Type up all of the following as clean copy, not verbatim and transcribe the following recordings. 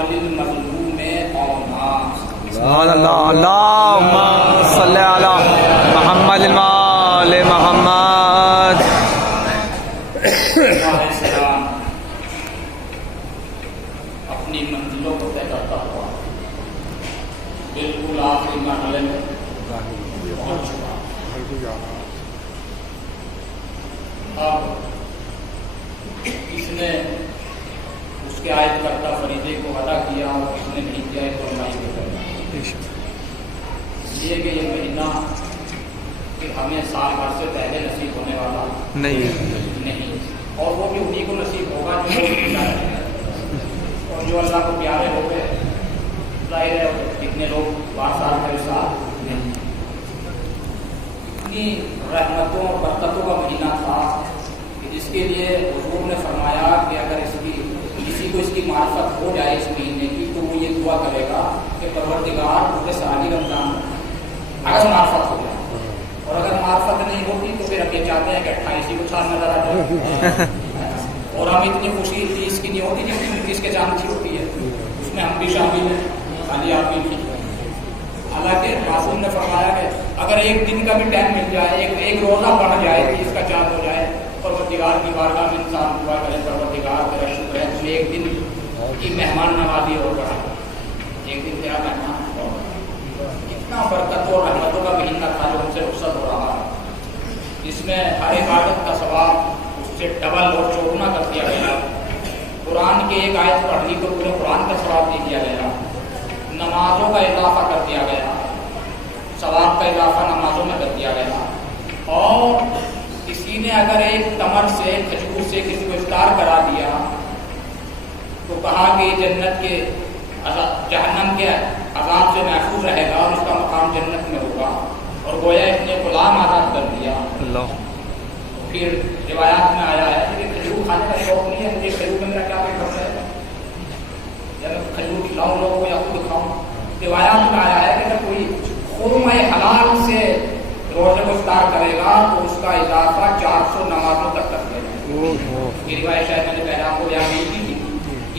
وللمظلوم اونا. سبحان اللہ. اللہم صلی علی محمد وآل محمد. علیہ السلام اپنی منزلوں کو طے کرتا ہوا بالکل آخری مرحلے میں پہنچ چکا. اب اس نے اس کے عائد کرتا فریضے کو ادا کیا اور اس نے نہیں کیا ہے تو لڑائی بھی کرنا. اس لیے کہ یہ مہینہ کہ ہمیں سال بھر سے پہلے نصیب ہونے والا نہیں. اور وہ بھی انہیں کو نصیب ہوگا جو اور جو اللہ کو پیارے ہو گئے. ظاہر ہے کتنے لوگ 5 سال کا سال اتنی رحمتوں اور برکتوں کا مہینہ تھا کہ جس کے لیے حضور نے فرمایا کہ اگر کسی کو اس کی معرفت ہو جائے اس مہینے کی تو وہ یہ دعا کرے گا کہ پروردگار پورے سال ہی رمضان اگر معرفت ہو جائے. اور اگر معرفت نہیں ہوتی تو پھر اب یہ چاہتے ہیں کہ 28 کو چاند نظر آ جائے. اور ہم اتنی خوشی 30 کی نہیں ہوتی جتنی 29 کے چاند کی ہوتی ہے. اس میں ہم بھی شامل ہیں خالی آپ بھی نہیں. حالانکہ معصوم نے فرمایا کہ اگر ایک دن کا بھی ٹائم مل جائے ایک روزہ بڑھ جائے 30 کا چاند ہو جائے پروردگار کی بارگاہ میں انسان دعا کرے پروردگار تیرا شکر ہے تم نے ایک دن کی مہمان نوازی اور بڑھا. ایک دن تیرا مہمان اتنا برکت اور رحمتوں کا مہینہ تھا جو ہم سے رخصت ہو رہا ہے. اس میں ہر عبادت کا ثواب اس سے ڈبل اور چوگنا کر دیا گیا. قرآن کی ایک آیت پڑھنی تو پورے قرآن کا ثواب دے دیا گیا. نمازوں کا اضافہ کر دیا گیا. ثواب کا اضافہ نمازوں میں کر دیا گیا. اور کسی نے اگر ایک تمر سے کھجور سے کسی کو افطار کرا دیا تو کہا کہ جنت کے جہنم کے عذاب سے محفوظ رہے گا اور اس کا مقام جنت میں ہوگا. اور گویا اتنے غلام آزاد کر دیا. پھر روایات میں آیا ہے کہ کھجور کھانے کا شوق نہیں ہے مجھے کھجور میں میرا کیا پیٹ بھرتا ہے جب میں کھجور کھلاؤں لوگوں کو یا خود کھاؤں. روایات میں آیا ہے کہ اگر کوئی خرمہ حلال سے روزے کو افطار کرے گا تو اس کا اضافہ 400 نمازوں تک کر دے گا. یہ روایت شاید میں نے پہلے آپ کو بیان نہیں کی تھی.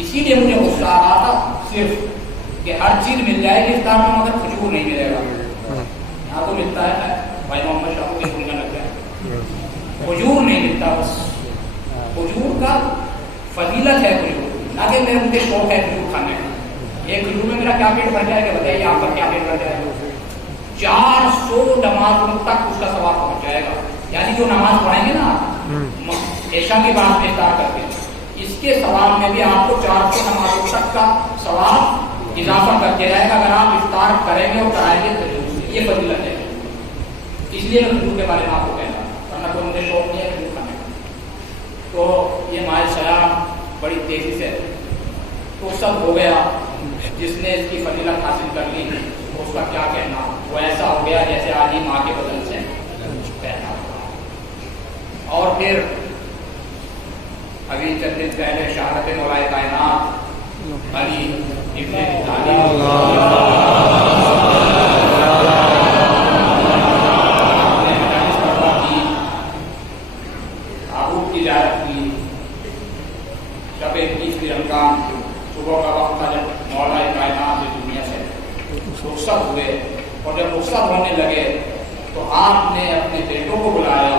اسی لیے مجھے غصہ آ رہا تھا صرف کہ ہر چیز مل جائے گی افطار میں مگر کھجور نہیں ملے گا. یہاں تو ملتا ہے بھائی محمد شاہ کو سننے لگ جائے کھجور نہیں ملتا. بس کھجور کا فضیلت ہے کھجور نہ کہ مجھے شوق ہے کھجور کھانے کا. ایک کھجور میں میرا کیا پیٹ بھر جائے گا بتائیے آپ کا کیا پیٹ بھر جائے گا. 400 نمازوں تک اس کا ثواب پہنچ جائے گا. یعنی جو نماز پڑھیں گے نا عشاء کے بعد میں افطار کر کے اس کے ثواب میں بھی آپ کو 400 نمازوں تک کا ثواب اضافہ کرتے رہے گا اگر آپ افطار کریں گے اور کرائیں گے کھجور سے. یہ فضیلت ہے. اس لیے میں کھجور کے بارے میں آپ کو کہنا ورنہ کوئی مجھے شوق نہیں ہے کھجور کھانے کا. تو یہ ماہ سیام بڑی تیزی سے تو سب ہو گیا. جس نے اس کی فضیلت حاصل کر لی اس کا کیا کہنا. وہ ایسا ہو گیا جیسے آج ہی ماں کے بدن سے پیدا ہوا. اور پھر ابھی چند دن پہلے شہادت مولا کائنات علی ابن ابی طالب تابوت کی زیارت کی. شب 21 رمضان صبح کا وقت تھا جب مولا کائنات اس دنیا سے رخصت ہوئے. اور جب رخصت ہونے لگے تو آپ نے اپنے بیٹوں کو بلایا.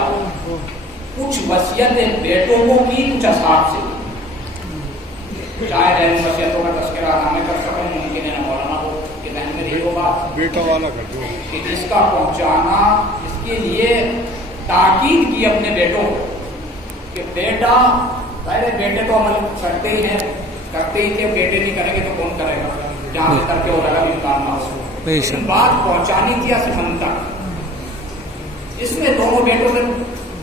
کچھ وصیتیں بیٹوں کو کی کچھ اصحاب سے. شاید ان وصیتوں کا تذکرہ نہ میں کر سکوں ممکن ہے نہ مولانا ہو کہ ذہن میں نہیں ہوگا بیٹا والا کر دو کہ جس کا پہنچانا اس کے لیے تاکید کی اپنے بیٹوں کو کہ بیٹا ظاہر بیٹے تو عمل کرتے ہی ہیں کرتے ہی تھے. بیٹے نہیں کریں گے تو کون کرے گا جہاں سے ترک ہو رہا بھی کام نہ ہو. بات پہنچانی تھی اصل تک. اس میں دونوں بیٹوں نے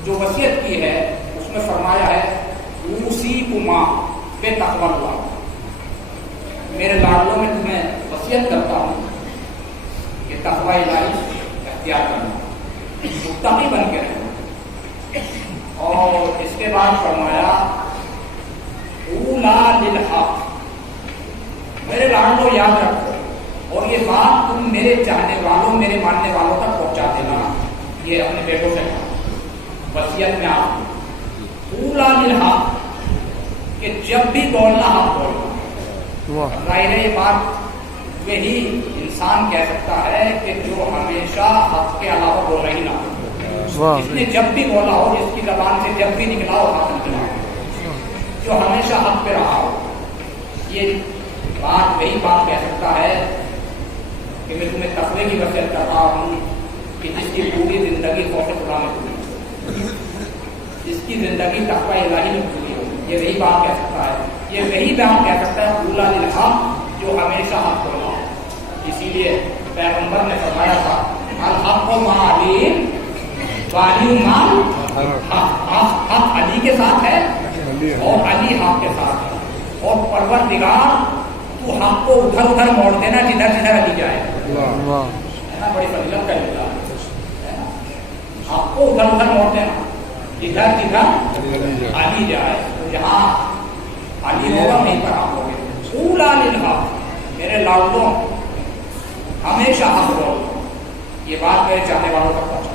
جو وصیت کی ہے اس میں فرمایا ہے اوصیکما بتقوی اللہ. میرے لاڈلوں میں تمہیں وصیت کرتا ہوں کہ تقوی الہی اختیار کرنا متقی بن کے رہنا. اور اس کے بعد فرمایا اولا للحق. میرے لاڈلوں یاد رکھو اور یہ بات تم میرے چاہنے والوں میرے ماننے والوں تک پہنچا دینا. یہ اپنے بیٹوں سے کہا وصیت میں آپ اولا للحق کہ جب بھی بولنا حق بولنا. ظاہر ہے یہ بات وہی انسان کہہ سکتا ہے کہ جو ہمیشہ حق کے علاوہ بولا ہی نہ ہو، جس نے جب بھی بولا ہو، جس کی زبان سے جب بھی نکلا ہو حق نکلا ہو، جو ہمیشہ حق پہ رہا ہو، یہ بات وہی بات کہہ سکتا ہے کہ میں تمہیں تقوی کی وصیت کر رہا ہوں کہ جس کی پوری زندگی خوف خدا میں گزری، جس کی زندگی تقوی الہی میں گزری ہو، یہ وہی بات کہہ سکتا ہے، یہ وہی بات کہہ سکتا ہے اولا للحق جو ہمیشہ حق بولا ہو۔ اسی لیے پیغمبر نے فرمایا تھا الحق و معلی والی مال، حق علی کے ساتھ ہے اور علی حق کے ساتھ ہے، اور پروردگار تو حق کو ادھر ادھر موڑ دینا جدھر جدھر علی جائے، بڑی فضیلت کا جملہ ہے، حق کو ادھر ادھر موڑ دینا جدھر جدھر علی جائے، جہاں علی ہوگا وہیں پر آپ ہوگے۔ اولا للحق، میرے لاڈلوں ہمیشہ حق بولو، یہ بات میرے چاہنے والوں تک پہنچا۔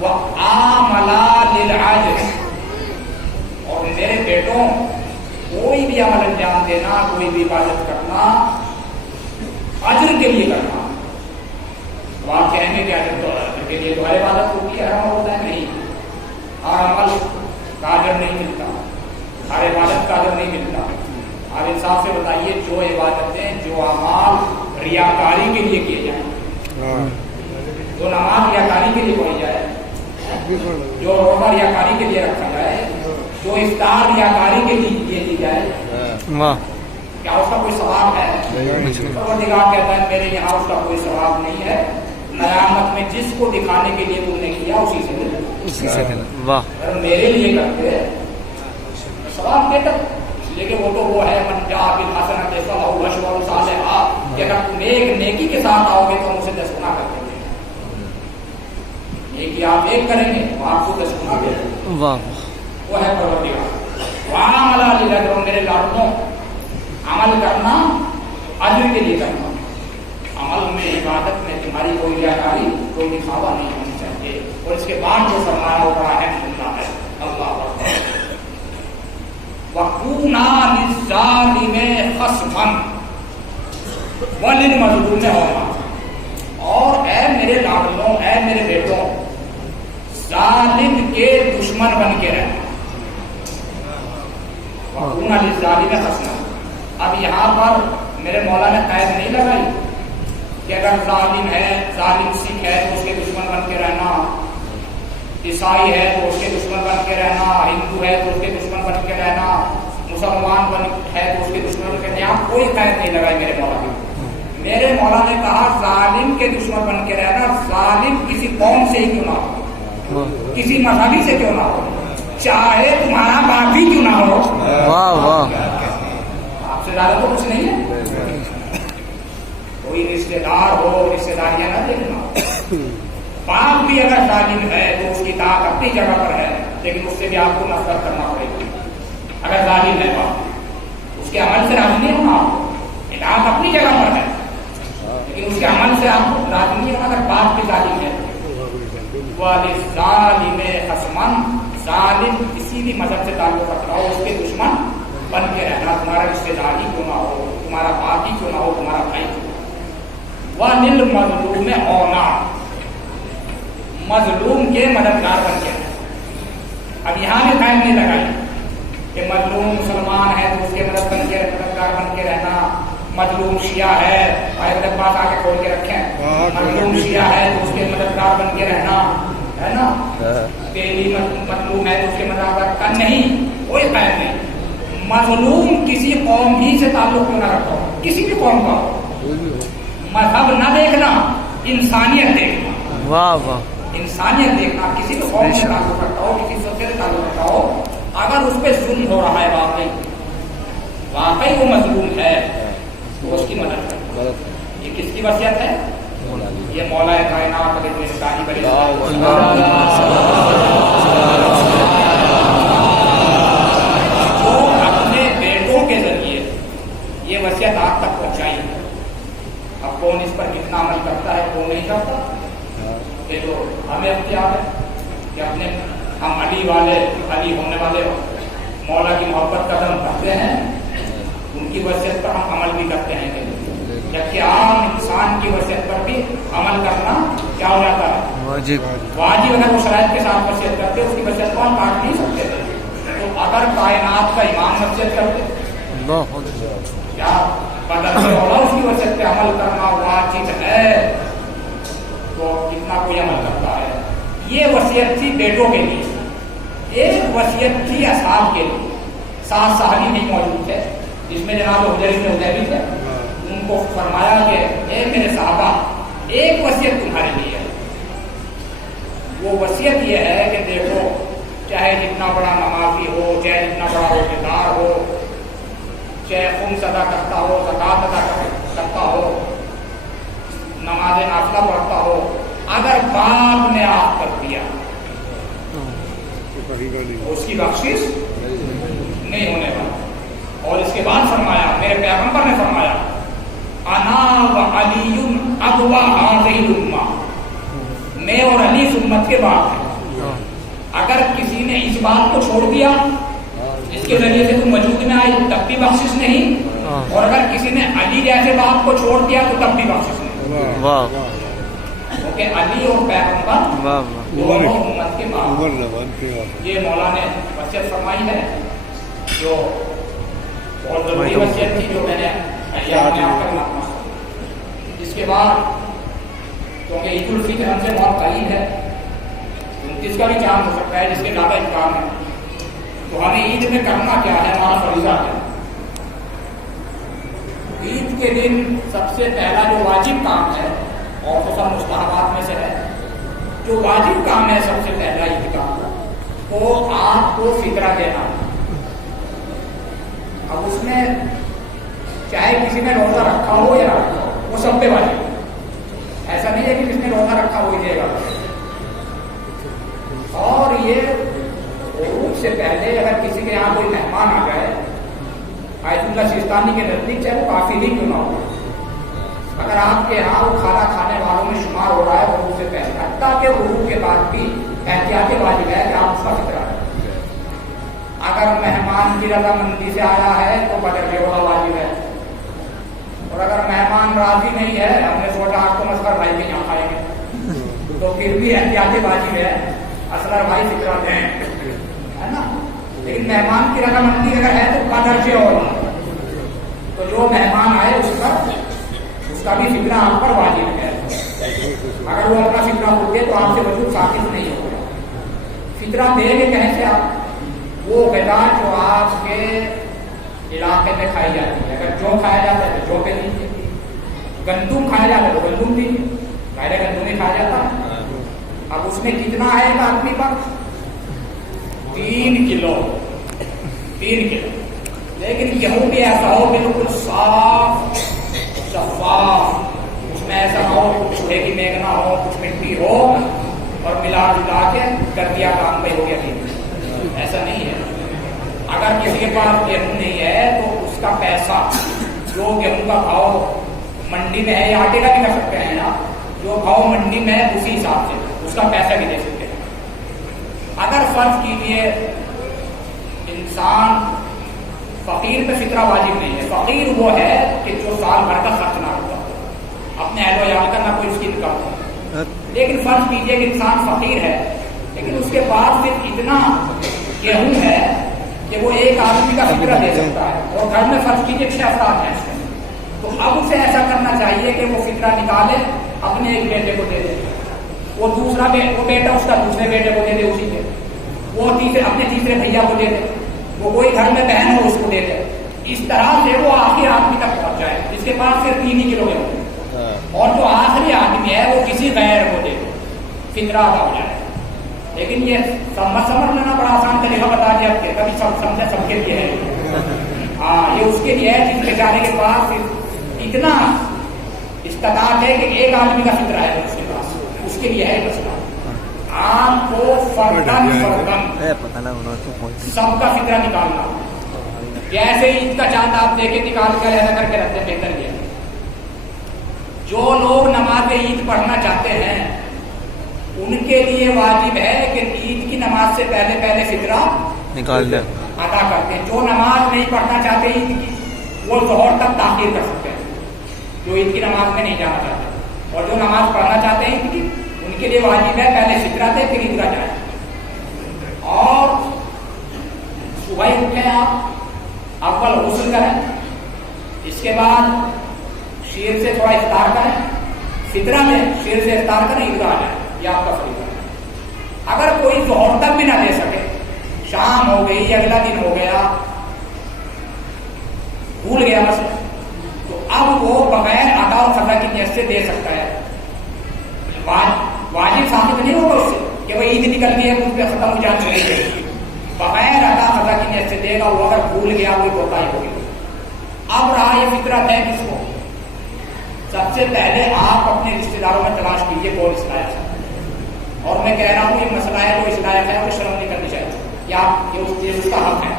وَعَامَلَا لِلْعَجْرِ، اور میرے بیٹوں کوئی بھی عمل انجام دینا، کوئی بھی عبادت کرنا اجر کے لیے کرنا۔ تو آپ کہیں گے کہ اجر تو اجر کے لیے تو ہر عبادت ہوتی ہے، ہر عمل ہوتا ہے، نہیں، ہر عمل کا اجر نہیں ملتا، ہر عبادت کا اجر نہیں ملتا۔ آپ انصاف سے بتائیے جو عبادتیں، جو اعمال ریاکاری کے لیے کیے جائیں، جو نماز ریاکاری کے لیے پڑھی جائے، جو روزہ ریاکاری کے لیے رکھا جائے، جو افطار ریاکاری کے لیے دی جائے، کیا اس کا کوئی ثواب ہے؟ پروردگار کہتا ہے میرے یہاں اس کا کوئی ثواب نہیں ہے، قیامت میں جس کو دکھانے کے لیے تم نے کیا اسی سے ملے۔ اگر میرے لیے کرتے ثواب دیتا، اس لیے کہ وہ تو وہ ہے من جاء بالحسنۃ فلہ عشر امثالھا، کہ اگر تم ایک نیکی کے ساتھ آؤ گے تو ہم اسے 10 گنا کر دیں گے، نیکی آپ ایک کریں گے تو آپ کو 10 گنا دیں گے، وہ ہے پروردگار۔ وعمل للأجر، میرے لاڈلوں عمل کرنا اجر کے لیے کرنا، عمل میں عبادت میں تمہاری کوئی ریاکاری، کوئی دکھاوا نہیں ہونی چاہیے۔ اور اس کے بعد جو فرمایا وہ بڑا اہم جملہ ہے، اللہ اکبر، وَكُونَا لِلظَّالِمِ خَصْمًا وَلِلْمَظْلُومِ عَوْنًا، اور اے میرے لاڈلوں، اے میرے بیٹوں، ظالم کے دشمن بن کے رہنا۔ وَكُونَا لِلظَّالِمِ خَصْمًا، اب یہاں پر میرے مولا نے قید نہیں لگائی کہ اگر ظالم ہے، ظالم سکھ ہے تو اس کے دشمن بن کے رہنا، عیسائی ہے تو اس کے دشمن بن کے رہنا، ہندو ہے تو اس کے دشمن بن کے رہنا، مسلمان ہے تو اس کے دشمن بن کے رہنا، کوئی قید نہیں لگائی میرے مولا نے۔ میرے مولا نے کہا ظالم کے دشمن بن کے رہنا، ظالم کسی قوم سے ہی کیوں نہ ہو، کسی مذہبی سے کیوں نہ ہو، چاہے تمہارا باپ ہی کیوں نہ ہو، آپ سے زیادہ تو کچھ نہیں ہے، کوئی رشتے دار ہو، رشتے داریاں نہ دیکھنا، باپ بھی اگر ظالم ہے تو اس کی طاقت اپنی جگہ پر ہے، لیکن اس سے بھی آپ کو نفرت کرنا پڑے گی۔ اگر ظالم ہے باپ، اس کے عمل سے راضی نہیں ہونا، آپ کو اطاعت اپنی جگہ پر ہے، لیکن اس کے عمل سے آپ کو راضی نہیں ہونا اگر باپ بھی ظالم ہے۔ وَلِلظَّالِمِ خَصْمًا، ظالم کسی بھی مذہب سے تعلق رکھتا ہو اس کے دشمن بن کے رہنا، تمہارا رشتے دار ہی کیوں نہ ہو، تمہارا باپ ہی کیوں نہ ہو، تمہارا بھائی کیوں نہ ہو۔ وَلِلْمَظْلُومِ عَوْنًا، مظلوم کے مددگار بن کے رہنا۔ اب یہاں بھی قائم نہیں لگائی کہ مظلوم مسلمان ہے تو اس کے مددگار بن کے رہنا، مظلوم شیعہ ہے، ایک بات آگے کھول کے رکھیں، مظلوم شیعہ ہے تو اس کے مددگار بن کے رہنا، ہے نا، تیری مظلوم ہے تو اس کے مددگار کا نہیں، کوئی قائم نہیں۔ مظلوم کسی قوم ہی سے تعلق کیوں نہ رکھتا ہو، کسی بھی قوم کا ہو، مذہب نہ دیکھنا، انسانیت دیکھنا، واہ واہ، انسانیت دیکھنا، کسی بھی قوم سے تعلق رکھتا ہو، کسی سب سے تعلق رکھتا ہو، اگر اس پہ ظلم ہو رہا ہے واقعی وہ مظلوم ہے تو اس کی مدد کرے۔ یہ کس کی وصیت ہے؟ یہ مولا کائنات علیہ السلام بڑے جو اپنے بیٹوں کے ذریعے یہ وصیت آپ تک پہنچائی ہے۔ اب کون اس پر کتنا عمل کرتا ہے کون نہیں کرتا، یہ تو ہمیں اختیار ہے کہ اپنے ہم علی والے، علی ہونے والے مولا کی محبت کا دم کرتے ہیں، ان उनकी वसीयत पर हम अमल भी करते हैं कि नहीं, जबकि आम इंसान की वसीयत पर भी अमल करना क्या हो जाता है, वाजिब। वाजिब। अगर वो शराइत के साथ वसीयत करते उसकी वसीयत को हम काट नहीं सकते थे। तो अगर कायनात का इमाम वसीयत करते क्या बदल से होला उसकी वसीयत पे अमल करना वाजिब है, तो कितना कोई अमल करता है। ये वसीयत थी बेटों के लिए, एक वसीयत थी असहाब के लिए। साथ साहबी नहीं मौजूद थे, जिसमें जनाब हुजैर इब्न हुदैबी थे। उनको फरमाया कि ए मेरे साहबा, एक वसीयत तुम्हारे लिए है। वो वसीयत ये है कि देखो, चाहे जितना बड़ा नमाजी हो, चाहे जितना बड़ा रोजेदार हो, चाहे खुम्स अदा करता हो, ज़कात अदा करता हो, नमाज नाफिला पढ़ता हो, अगर बाप ने आप कर दिया तो उसकी बख्शिश नहीं होने वाला। और इसके बाद फरमाया, मेरे पैगंबर ने फरमाया, अना व अलीयुन अबवा हाज़िहिल उम्मा, मैं और अली इस उम्मत के बाप हैं। अगर किसी ने इस बात को छोड़ दिया, इसके जरिए से तुम वजूद में आए, तब भी बख्शिश नहीं, और अगर किसी ने अली जैसे बाप को छोड़ दिया तो तब भी बख्शिश नहीं। वाह, क्योंकि अली और पैगंबर दोनों उम्मत के बाप। ये मौला ने वसीयत फरमाई है, जो बहुत जरूरी वसीयत थी, जो मैंने आपका। इसके बाद क्योंकि ईद उल फितर हमसे बहुत करीब है, 29 का भी चांद हो सकता है, जिसके ज़्यादा इम्कान है। तो हमें ईद में करना क्या है, हमारा फरीज़ा है। ईद के दिन सबसे पहला जो वाजिब काम है, और तो सब मुस्तहबात में से है, जो वाजिब काम है सबसे पहला ईद का, वो आपको फितरा देना। अब उसमें चाहे किसी ने रोजा रखा हो या ना रखा हो, वो सब पे वाजिब। ऐसा नहीं है कि जिसने रोजा रखा हो ही देगा। और ये उरूज से पहले अगर किसी के यहाँ कोई मेहमान आ जाए, आयतुल्लाह सिस्तानी के नजदीक, चाहे वो काफी भी क्यों ना हो, अगर आपके यहाँ वो खाना खाने वालों में शुमार हो रहा है उरूज से पहले, हत्ता के उरूज के बाद भी एहतियात वाजिब है कि आप उसका फितरा करें। अगर मेहमान की रजामंदी से आया है तो बदर वाला वाजिब है, और अगर मेहमान राजी नहीं है, हमने सोचा आपको मस्कर भाई के यहाँ खाएंगे, तो फिर भी एहतियात वाजिब है, असगर भाई फितरा दें, है ना। लेकिन मेहमान की रजामंदी अगर है तो बदर वाला, तो जो मेहमान आए उसका भी फितरा आप पर वाजिब है। अगर वो अपना फितरा होते तो आपसे वजूद साबित नहीं होगा। फितरा देंगे कैसे आप? वो गदा जो आपके इलाके में खाई जाती है, अगर जौ खाया जाता है तो जौ पे दीजिए, गंदुम खाया जाता है तो गंदुम दीजिए, पहले गंदुम ही खाया जाता है। अब उसमें कितना है एक आदमी पर? 3 किलो। लेकिन गेहूं भी ऐसा हो बिल्कुल साफ शफाफ, उसमें ऐसा ना हो कुछ चूहे की मेघ ना हो, कुछ मिट्टी हो, और मिला जुला के कर दिया काम पे हो गया नहीं, ऐसा नहीं है। अगर किसी के पास गेहूं नहीं है तो उसका पैसा, जो गेहूं का भाव मंडी में है, या आटे का भी कर सकते हैं ना, जो भाव मंडी में है उसी हिसाब से उसका पैसा भी दे सकते हैं। अगर फर्ज कीजिए इंसान फकीर पे फितरा वाजिब नहीं है। फकीर वो है कि जो साल भर का खर्च ना होता, अपने अहलो याल का ना कोई उसकी इनकम हो। लेकिन फर्ज कीजिए कि इंसान फकीर है, लेकिन उसके पास सिर्फ इतना गेहूं है कि वो एक आदमी का फितरा दे सकता है, और घर में फर्ज कीजिए 6 अफराद हैं, तो अब उसे ऐसा करना चाहिए कि वो फितरा निकाले, अपने एक बेटे को दे दे, वो बेटा उसका दूसरे बेटे को दे दे, उसी के वो अपने तीसरे भैया को दे दे, वो कोई घर में बहन हो उसको दे दे। इस तरह से वो आखिर आदमी तक पहुंच जाए जिसके पास सिर्फ 3 ही किलो गेहूं, और जो आखिरी आदमी है वो किसी गैर को दे, फितरा अदा हो जाए। लेकिन ये समझ लेना बड़ा आसान तरीका बता दिया आपके, कभी सब समझे सबके लिए है। हाँ, ये उसके लिए है जिस बेचारे के पास इतना इस्तात है कि एक आदमी का फितरा है उसके पास, उसके लिए है मसला। आपको फर्दन सबका फितरा निकालना, जैसे ईद का चांद आप देखे निकाल कर ऐसा करके रखते, बेहतर किया। जो लोग नमाज ईद पढ़ना चाहते हैं उनके लिए वाजिब है कि ईद की नमाज से पहले फितरा निकाल दे, अदा करते हैं। जो नमाज नहीं पढ़ना चाहते ईद की, वो ज़ोहर तक ताख़ीर कर सकते हैं, जो ईद की नमाज में नहीं जाना चाहते। और जो नमाज पढ़ना चाहते हैं ईद की, उनके लिए वाजिब है पहले फितरा दे फिर ईदगाह जाए। और सुबह उठे आप, अव्वल गुस्ल करें, इसके बाद शीर से थोड़ा इफ्तार करें, फितरा में शीर से इफ्तार करें, ईदगाह जाए, यह आपका फरीज़ा है। अगर कोई ज़ोहर तक भी ना दे सके, शाम हो गई, अगला दिन हो गया, भूल गया बस, तो अब वो बगैर अदा और क़ज़ा की नियत से दे सकता है। वाजिब साबित नहीं होगा उससे कि वो ईद निकल गई है, मुझ पे खत्म हो जाना चाहिए, बगैर अदा क़ज़ा की नियत से देगा। वो अगर भूल गया कोई कोताही होगी। अब रहा ये फितरा है किसको? सबसे पहले आप अपने रिश्तेदारों में तलाश कीजिए कौन इस लायक है। और मैं कह रहा हूँ ये मसला है, वो इस लायक है, वो शर्म नहीं करनी चाहिए, या ये उसका हक है,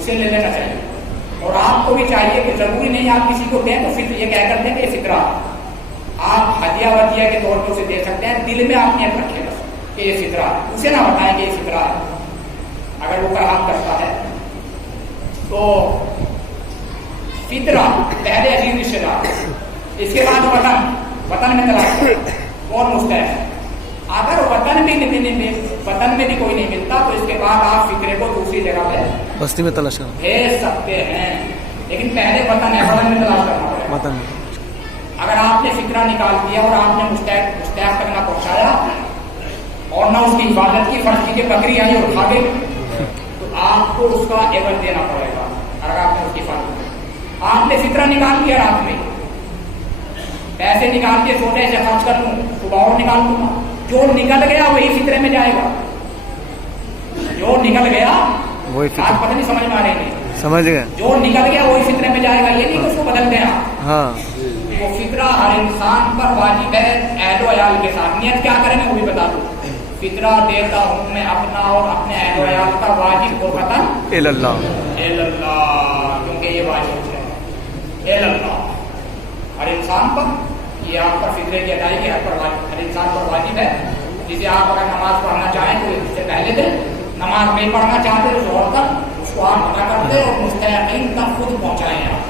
उसे ले लेना चाहिए। और आपको भी चाहिए कि जरूरी नहीं आप किसी को दें तो फिर ये कह कर दें कि ये फितरा, आप हदिया वदिया के तौर पर उसे दे सकते हैं, दिल में आप नियत रखें बस कि ये फितरा है, उसे ना बताएं कि ये फितरा है। अगर वो कराहत करता है तो फितरा पहले अजीज रिश्तेदार, इसके बाद वतन में तलाश और मुस्तहब है। अगर वतन में भी कोई नहीं मिलता तो इसके बाद आप फिक्रे को दूसरी जगह पे बस्ती में तलाश करना भेज सकते हैं, लेकिन पहले वतन में तलाश करना पड़ेगा। वतन में अगर आपने फिक्रा निकाल दिया और आपने मुस्तहब तक ना पहुंचाया और ना उसकी हिफाजत की, फर्ज की बकरी आई और खा गई, तो आपको उसका एवज देना पड़ेगा। अगर आपने उसकी हिफाजत, आपने फिक्रा निकाल दिया, रात में पैसे निकाल के सोचे से खर्च कर लूं, सुबह और निकाल दूंगा, जो निकल गया वही फितरे में जाएगा, जो निकल गया वही फितरे, पता नहीं समझ में आ रही नहीं, समझ गए, जो निकल गया वही फितरे में जाएगा। ये नहीं कि उसको बदल देना। हाँ, वो फितरा हर इंसान पर वाजिब है, अहलो अयाल के साथ। नियत क्या करें मैं वो भी बता दूं। फितरा देता हूं मैं अपना और अपने अहलो अयाल का वाजिब गुरबतन इल्लल्लाह, क्योंकि ये वाजिब है इल्लल्लाह हर इंसान पर। ये आप पर फितरे की अदायगी हर इंसान पर वाजिब है। जिसे आप अगर नमाज पढ़ना चाहें तो इससे पहले दिन, नमाज नहीं पढ़ना चाहते तो ज़ोहर तक उसको आप मना कर दे और मुस्तहक़ीन तक खुद पहुँचाएं। आप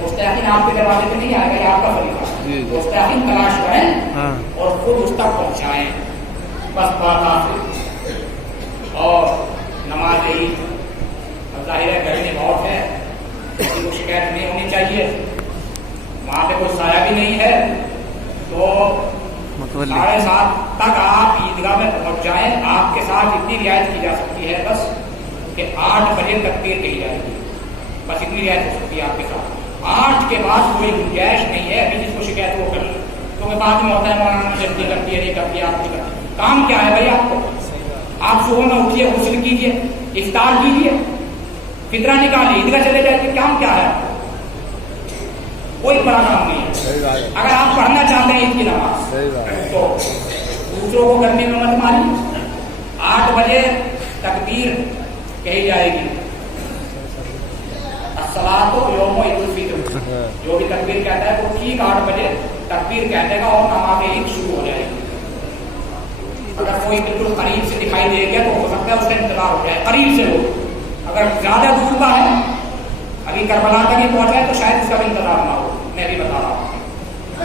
मुस्तहक़ीन आपके दरवाजे पे नहीं आएगा, ये आपका फरीज़ा है। मुस्तहक़ीन तलाश करें और खुद उस तक पहुँचाएं, बस बात आप। और नमाज ईद ज़ाहिर है गर्मी बहुत है, किसी को शिकायत नहीं होनी चाहिए, वहाँ पे कोई साया भी नहीं है, तो 7:30 तक आप ईदगाह में पहुंच जाएं। आपके साथ इतनी रियायत की जा सकती है बस कि 8 बजे तकबीर कही जाएगी, बस इतनी रियायत हो सकती है आपके साथ। 8 के बाद कोई गुंजाइश नहीं है, अभी जिसको शिकायत वो कर ले, क्योंकि बाद में होता है मौलाना जल्दी करती है, नहीं करती, आप नहीं करती। काम क्या है भाई आपको? आप सुबह में उठिए, गुस्ल कीजिए, इफ्तार कीजिए, फितरा निकालिए, ईदगाह चले जाइए, काम क्या है? कोई बड़ा काम नहीं है। अगर आप पढ़ना चाहते हैं ईद की नमाज तो दूसरों को गर्मी में मत मारिए। 8 बजे तकबीर कही जाएगी, अस्सलातो यौम ईदुल फित्र, जो भी तकबीर कहता है वो ठीक 8 बजे तकबीर कह देगा और नमाज ईद शुरू हो जाएगी। अगर कोई बिल्कुल करीब से दिखाई दे गया तो हो सकता है उसका इंतजार हो जाए, करीब से हो। अगर ज्यादा दूर का है, अभी करबला तक ही पहुंचा है, तो शायद उसका भी इंतजार ना हो। मैं भी बता रहा हूँ,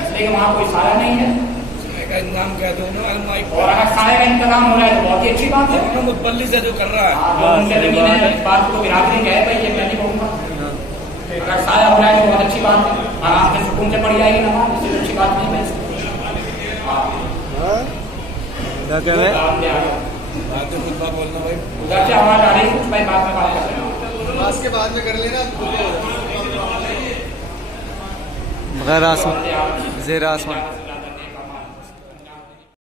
इसलिए वहाँ कोई साया नहीं है। और अगर साया का इंतजाम हो रहा है तो बहुत ही अच्छी बात है। मुतबल्ली से जो कर रहा है, जो उनके जमीन है, इस बात को बिरादरी कहे भाई, ये मैं नहीं कहूँगा। अगर साया हो रहा है तो बहुत अच्छी बात है, आराम से सुकून से पढ़ जाएगी नमाज, इससे अच्छी बात नहीं है। बोलना भाई, उधर से आवाज आ रही है कुछ, भाई बाद में बात कर लेना, के बाद में कर लेना। बगैर आसमान, ज़ेर आसमान।